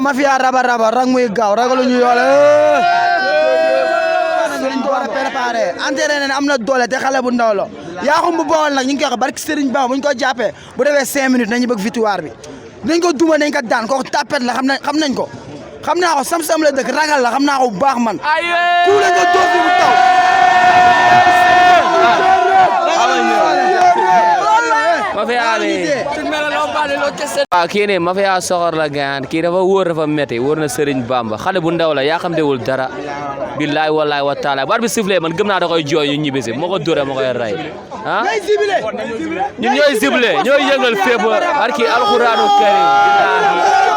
mafia raba rang muy gaaw ragalu ñu yoole dañ ko war a préparer entraîné am na doole te xale bu ndaw la Yakhum bu Bawol nag ñu ngi koy wax barki Serigne Ba bu ñu ko jàppee bu defee 5 minutes nañu bëgg victoire bi nañ ko duma nañ ko daan ko tapet la xam nañ ko xam naa ko sam-sam la dëkk ragal la xam naa ko bu baax man ku la nga door fi bu taw waaw kii nii mafia soxor la gaan kii dafa wóor dafa métti wóor na Serigne Bamba xale bu ndaw la yaa xam dewul dara billaay wallaay wa taala bar bi sifflé man gëm naa da koy jooy ñu ñibbisi moo ko dóore moo koy rey ah ñun ñooy ciblé ñooy yëngal fépp barki alxuraanu karim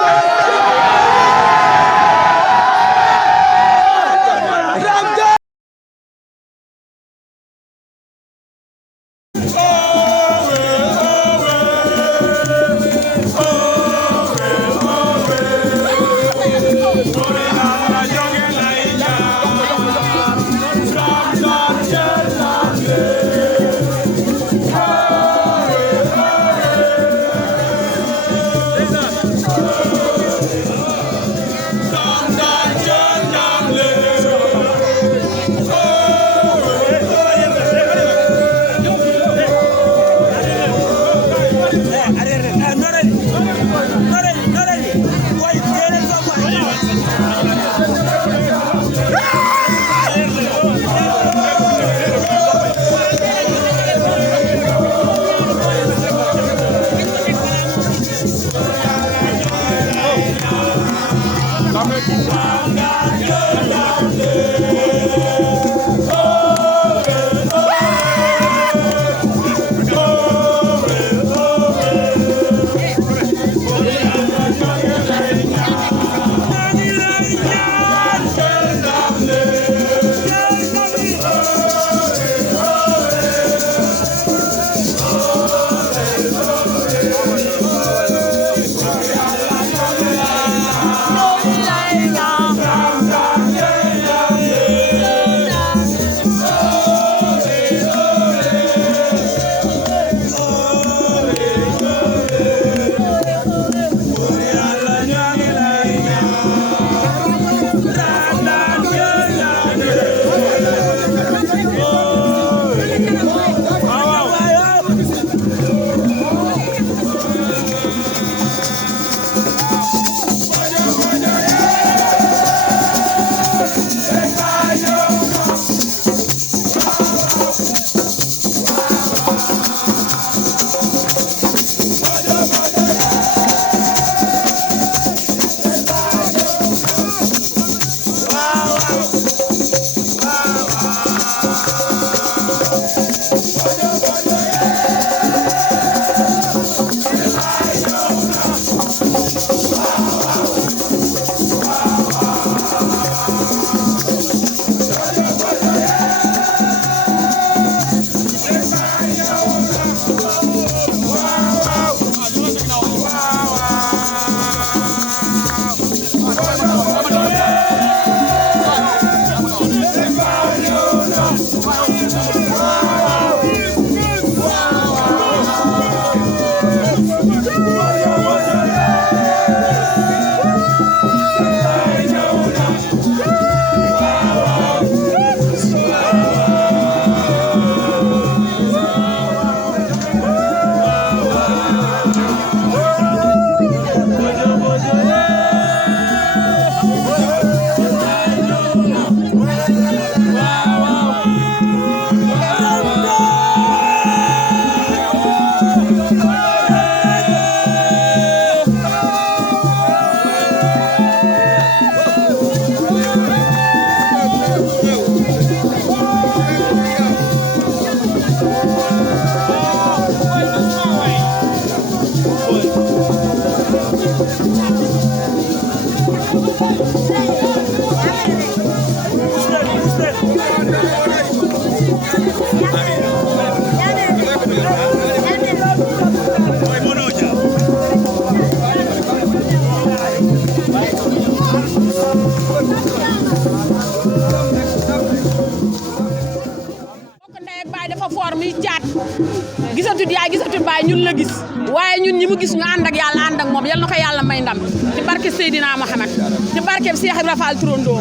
gisatut yaay gisatut baay ñun la gis waaye ñun ñi mu gis ñu ànd ak yàlla ànd ak moom yal na ko yàlla may ndam ci barke Seydina Mohamed ci barke Cheikh Ibra Fall Turandoo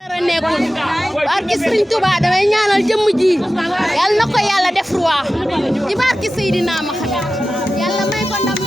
dara nekkul barke Serigne Touba damay ñaanal jëmm ji yal na ko yàlla def roi ci barke Seydina Mohamed yàlla may ko ndam